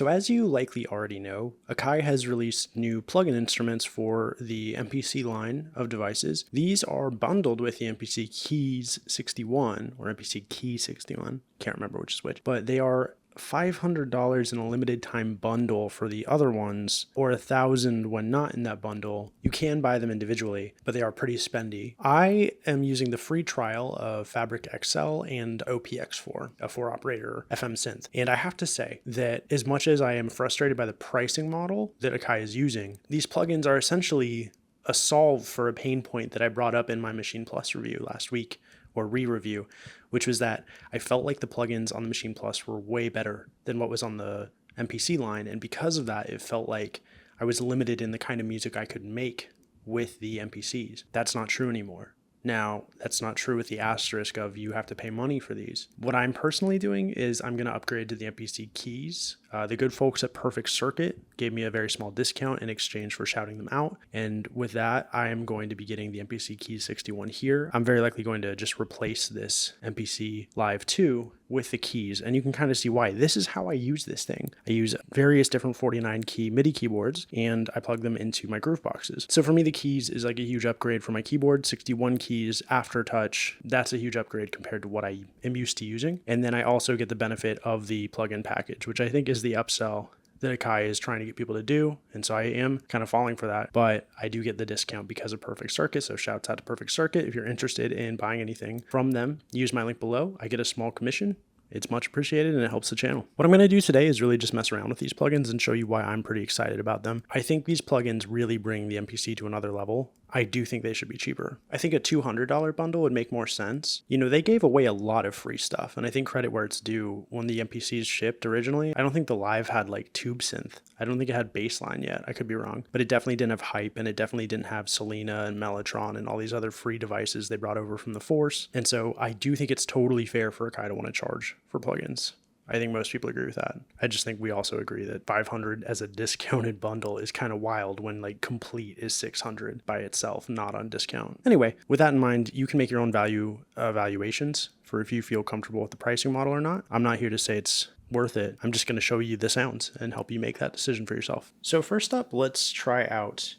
So as you likely already know, Akai has released new plugin instruments for the MPC line of devices. These are bundled with the MPC Keys 61 or MPC Key 61. Can't remember which is which, but they are $500 in a limited time bundle for the other ones, or $1,000 when not in that bundle. You can buy them individually, but they are pretty spendy. I am using the free trial of Fabric XL and OPX4, a 4-operator FM synth. And I have to say that as much as I am frustrated by the pricing model that Akai is using, these plugins are essentially a solve for a pain point that I brought up in my Machine Plus review last week, or re-review, which was that I felt like the plugins on the Machine Plus were way better than what was on the MPC line. And because of that, it felt like I was limited in the kind of music I could make with the MPCs. That's not true anymore. Now, that's not true with the asterisk of you have to pay money for these. What I'm personally doing is I'm going to upgrade to the MPC Keys. The good folks at Perfect Circuit gave me a very small discount in exchange for shouting them out. And with that, I am going to be getting the MPC Keys 61 here. I'm very likely going to just replace this MPC Live 2 with the keys. And you can kind of see why. This is how I use this thing. I use various different 49 key MIDI keyboards and I plug them into my groove boxes. So for me, the keys is like a huge upgrade for my keyboard. 61 keys, aftertouch. That's a huge upgrade compared to what I am used to using. And then I also get the benefit of the plugin package, which I think is the upsell that Akai is trying to get people to do. And so I am kind of falling for that, but I do get the discount because of Perfect Circuit. So shouts out to Perfect Circuit. If you're interested in buying anything from them, use my link below. I get a small commission. It's much appreciated and it helps the channel. What I'm going to do today is really just mess around with these plugins and show you why I'm pretty excited about them. I think these plugins really bring the MPC to another level. I do think they should be cheaper. I think a $200 bundle would make more sense. You know, they gave away a lot of free stuff, and I think credit where it's due. When the MPCs shipped originally, I don't think the Live had like tube synth. I don't think it had bassline yet. I could be wrong, but it definitely didn't have hype, and it definitely didn't have Selena and Mellotron and all these other free devices they brought over from the Force. And so I do think it's totally fair for Akai to want to charge for plugins. I think most people agree with that. I just think we also agree that $500 as a discounted bundle is kind of wild when like complete is $600 by itself, not on discount. Anyway, with that in mind, you can make your own value evaluations for if you feel comfortable with the pricing model or not. I'm not here to say it's worth it. I'm just going to show you the sounds and help you make that decision for yourself. So first up, let's try out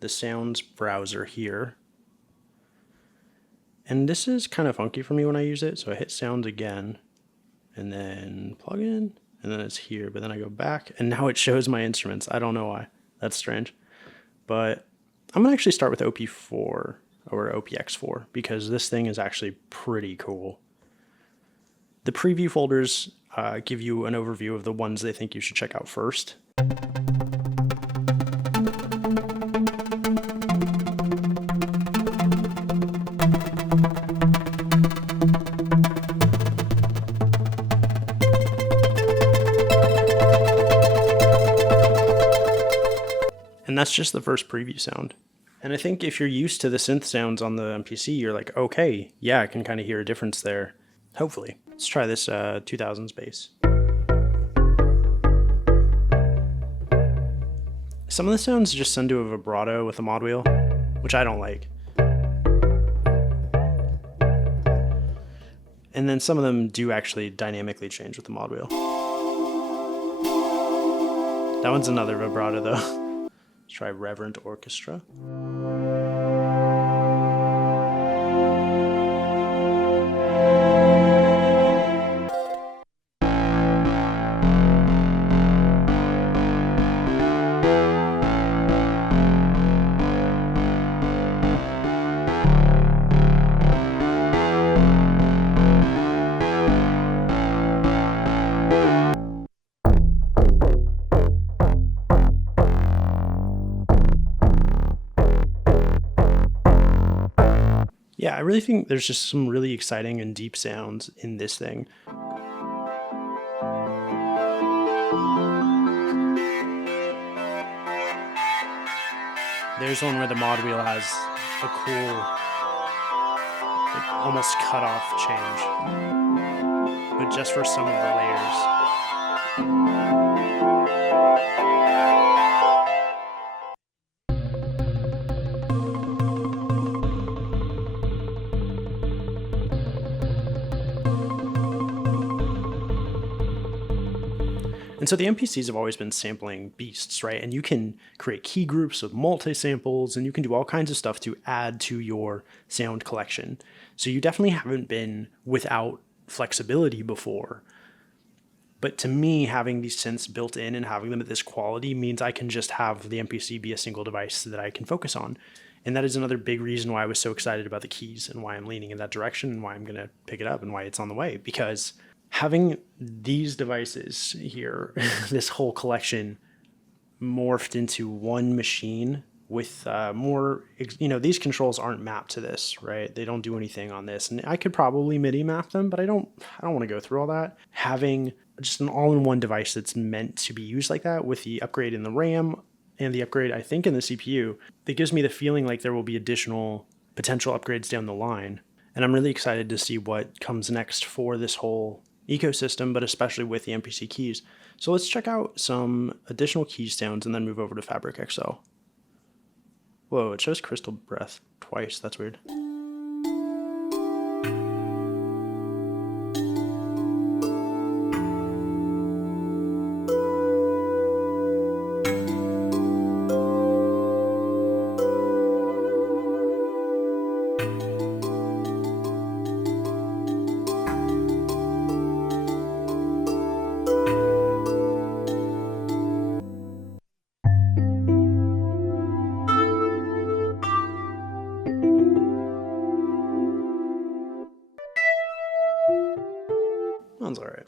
the sounds browser here. And this is kind of funky for me when I use it. So I hit sounds again. And then plug in, and then it's here, but then I go back, and now it shows my instruments. I don't know why. That's strange. But I'm going to actually start with OP4 or OPX4 because this thing is actually pretty cool. The preview folders give you an overview of the ones they think you should check out first. And that's just the first preview sound. And I think if you're used to the synth sounds on the MPC, you're like, okay, yeah, I can kind of hear a difference there. Hopefully. Let's try this 2000s bass. Some of the sounds just send to a vibrato with a mod wheel, which I don't like. And then some of them do actually dynamically change with the mod wheel. That one's another vibrato though. Let's try Reverent Orchestra. Yeah, I really think there's just some really exciting and deep sounds in this thing. There's one where the mod wheel has a cool, like, almost cut off change, but just for some of the layers. And So the MPCs have always been sampling beasts, right? And you can create key groups with multi-samples, and you can do all kinds of stuff to add to your sound collection. So you definitely haven't been without flexibility before. But to me, having these synths built in and having them at this quality means I can just have the MPC be a single device that I can focus on. And that is another big reason why I was so excited about the keys and why I'm leaning in that direction and why I'm going to pick it up and why it's on the way. Because having these devices here, this whole collection morphed into one machine with more, these controls aren't mapped to this, right? They don't do anything on this. And I could probably MIDI map them, but I don't want to go through all that. Having just an all-in-one device that's meant to be used like that with the upgrade in the RAM and the upgrade, I think, in the CPU, that gives me the feeling like there will be additional potential upgrades down the line. And I'm really excited to see what comes next for this whole ecosystem, but especially with the MPC keys. So let's check out some additional key sounds and then move over to Fabric XL. Whoa, it shows Crystal Breath twice. That's weird. Sounds all right.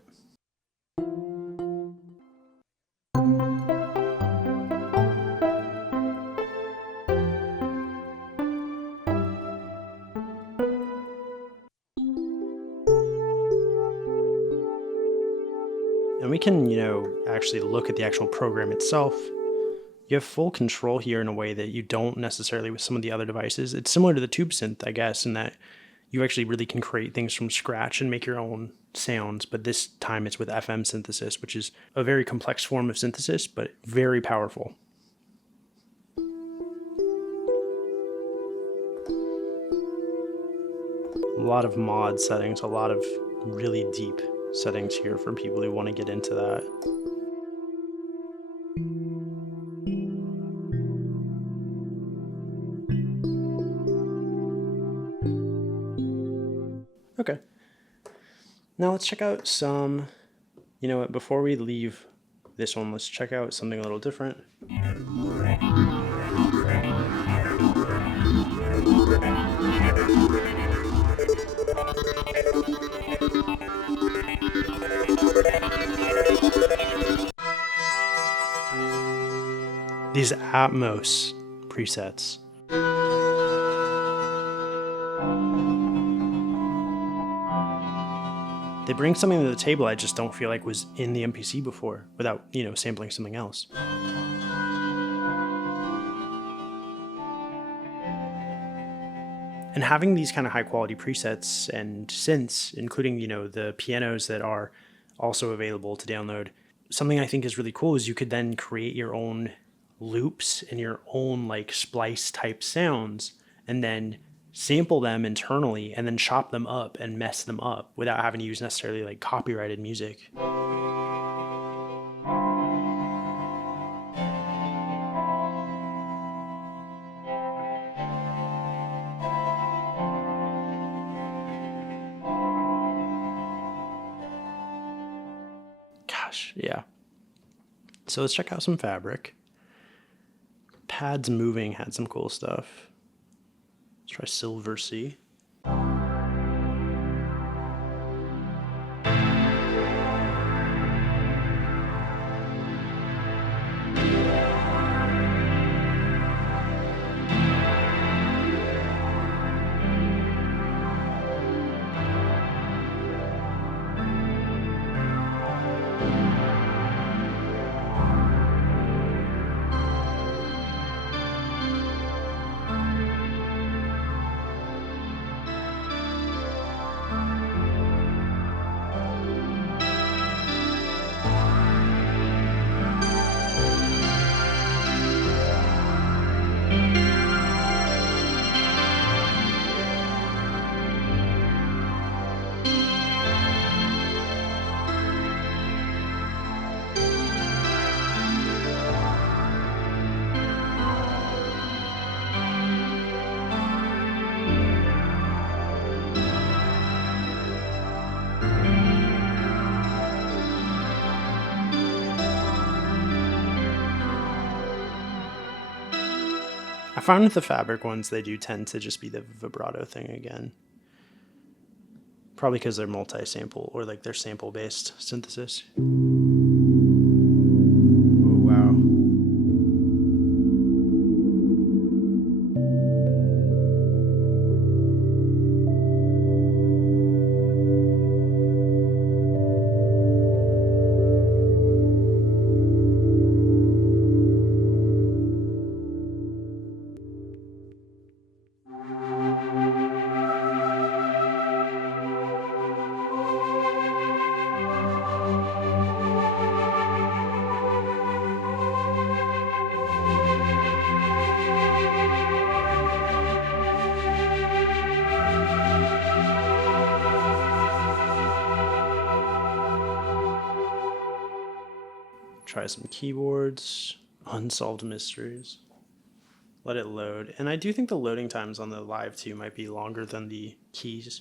And we can, actually look at the actual program itself. You have full control here in a way that you don't necessarily with some of the other devices. It's similar to the tube synth, I guess, in that you actually really can create things from scratch and make your own sounds, but this time it's with FM synthesis, which is a very complex form of synthesis, but very powerful. A lot of mod settings, a lot of really deep settings here for people who want to get into that. Okay. Now let's check out some, before we leave this one, let's check out something a little different. These Atmos presets. They bring something to the table I just don't feel like was in the MPC before without, sampling something else. And having these kind of high quality presets and synths, including, the pianos that are also available to download, something I think is really cool is you could then create your own loops and your own splice type sounds and then sample them internally and then chop them up and mess them up without having to use necessarily copyrighted music. Gosh, yeah. So let's check out some Fabric. Pads Moving had some cool stuff. Let's try Silver Sea. I found with the fabric ones, they do tend to just be the vibrato thing again. Probably because they're multi-sample, or like they're sample-based synthesis. Oh, wow. Try some keyboards, unsolved mysteries. Let it load. And I do think the loading times on the live too might be longer than the keys.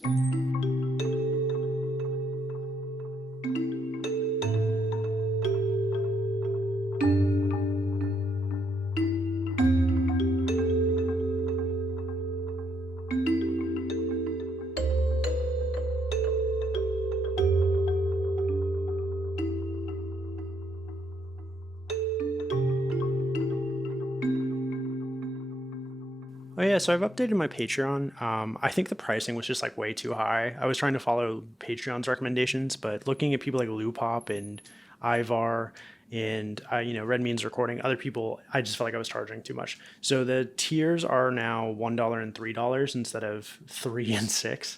Oh yeah, so I've updated my Patreon. I think the pricing was just like way too high. I was trying to follow Patreon's recommendations, but looking at people like Lupop and Ivar and Red Means Recording, other people, I just felt like I was charging too much. So the tiers are now $1 and $3 instead of $3 and $6.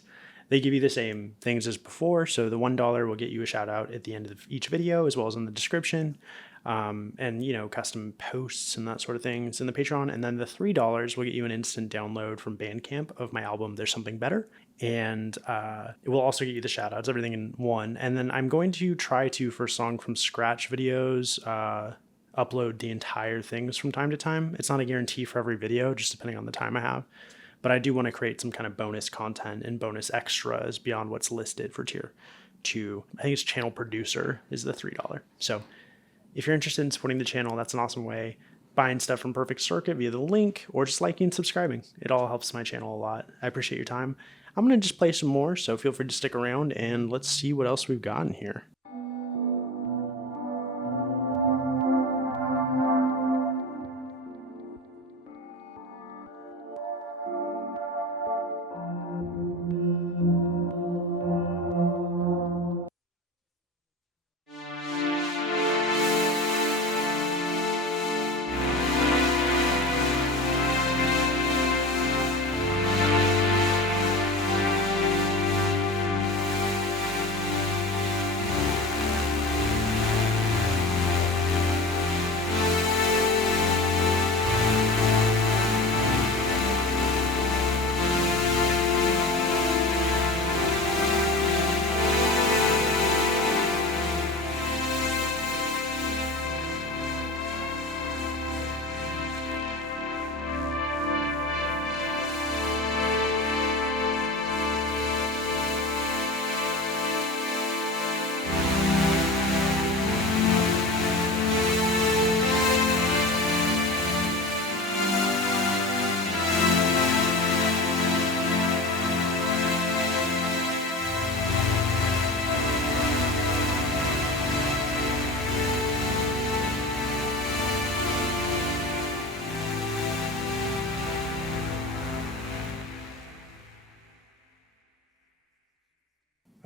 They give you the same things as before. So the $1 will get you a shout out at the end of each video, as well as in the description. And custom posts and that sort of things in the Patreon. And then the $3 will get you an instant download from Bandcamp of my album There's Something Better, and it will also get you the shout outs, everything in one. And then I'm going to try to, for song from scratch videos, upload the entire things from time to time. It's not a guarantee for every video, just depending on the time I have, but I do want to create some kind of bonus content and bonus extras beyond what's listed for tier 2. I think it's channel producer is the $3. So if you're interested in supporting the channel, that's an awesome way. Buying stuff from Perfect Circuit via the link, or just liking and subscribing. It all helps my channel a lot. I appreciate your time. I'm going to just play some more, so feel free to stick around, and let's see what else we've got in here.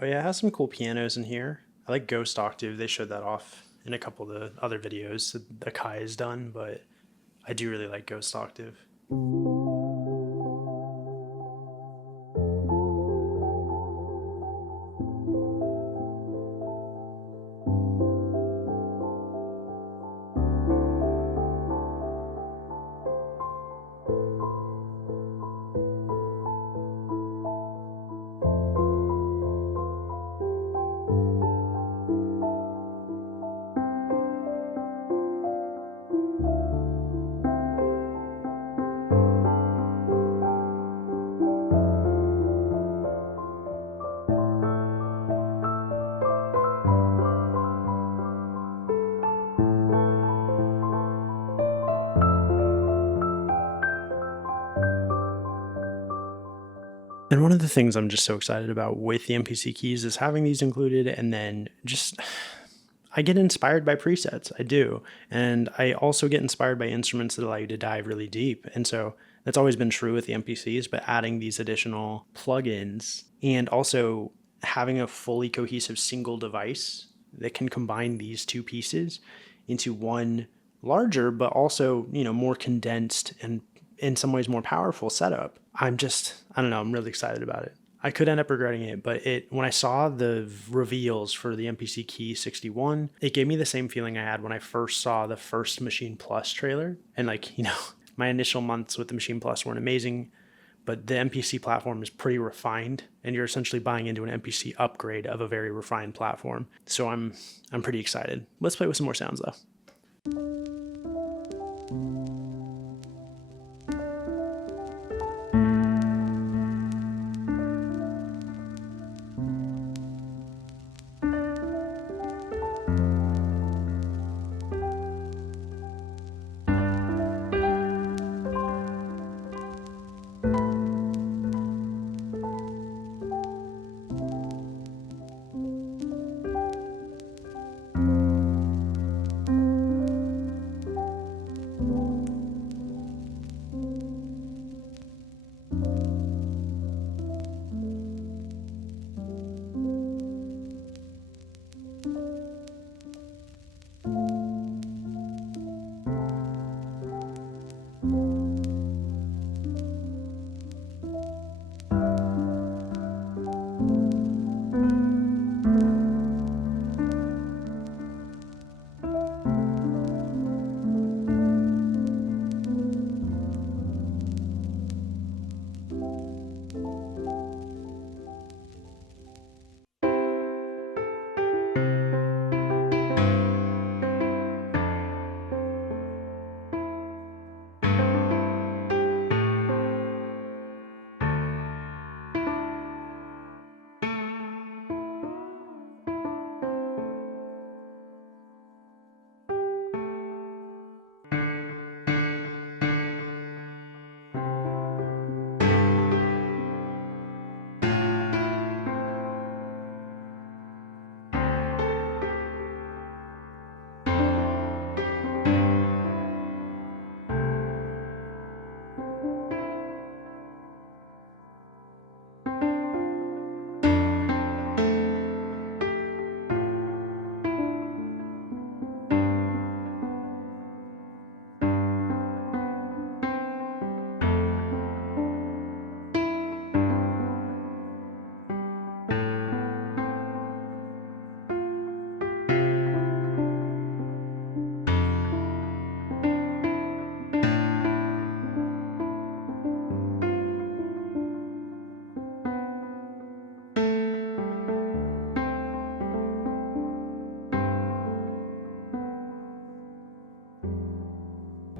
Oh yeah, it has some cool pianos in here. I like Ghost Octave. They showed that off in a couple of the other videos that Akai has done, but I do really like Ghost Octave. And one of the things I'm just so excited about with the MPC keys is having these included, and then just I get inspired by presets. I do. And I also get inspired by instruments that allow you to dive really deep. And so that's always been true with the MPCs, but adding these additional plugins and also having a fully cohesive single device that can combine these two pieces into one larger, but also, more condensed and in some ways more powerful setup. I don't know, I'm really excited about it. I could end up regretting it, but when I saw the reveals for the MPC Key 61, it gave me the same feeling I had when I first saw the first Machine Plus trailer. And my initial months with the Machine Plus weren't amazing, but the MPC platform is pretty refined, and you're essentially buying into an MPC upgrade of a very refined platform. So I'm pretty excited. Let's play with some more sounds though.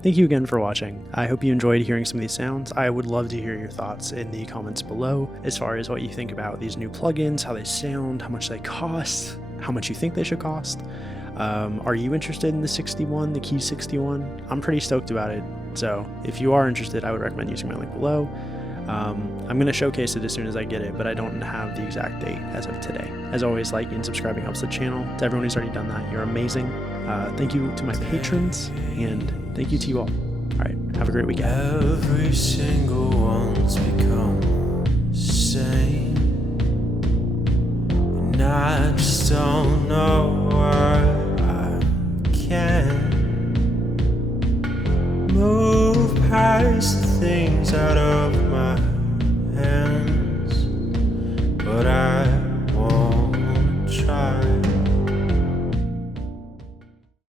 Thank you again for watching. I hope you enjoyed hearing some of these sounds. I would love to hear your thoughts in the comments below as far as what you think about these new plugins, how they sound, how much they cost, how much you think they should cost. Are you interested in the 61, the Key 61? I'm pretty stoked about it. So if you are interested, I would recommend using my link below. I'm going to showcase it as soon as I get it, but I don't have the exact date as of today. As always, liking and subscribing helps the channel. To everyone who's already done that, you're amazing. Thank you to my patrons, and thank you to you all. All right, have a great weekend. Every single one's become sane, and I just don't know why I can't move past the things that are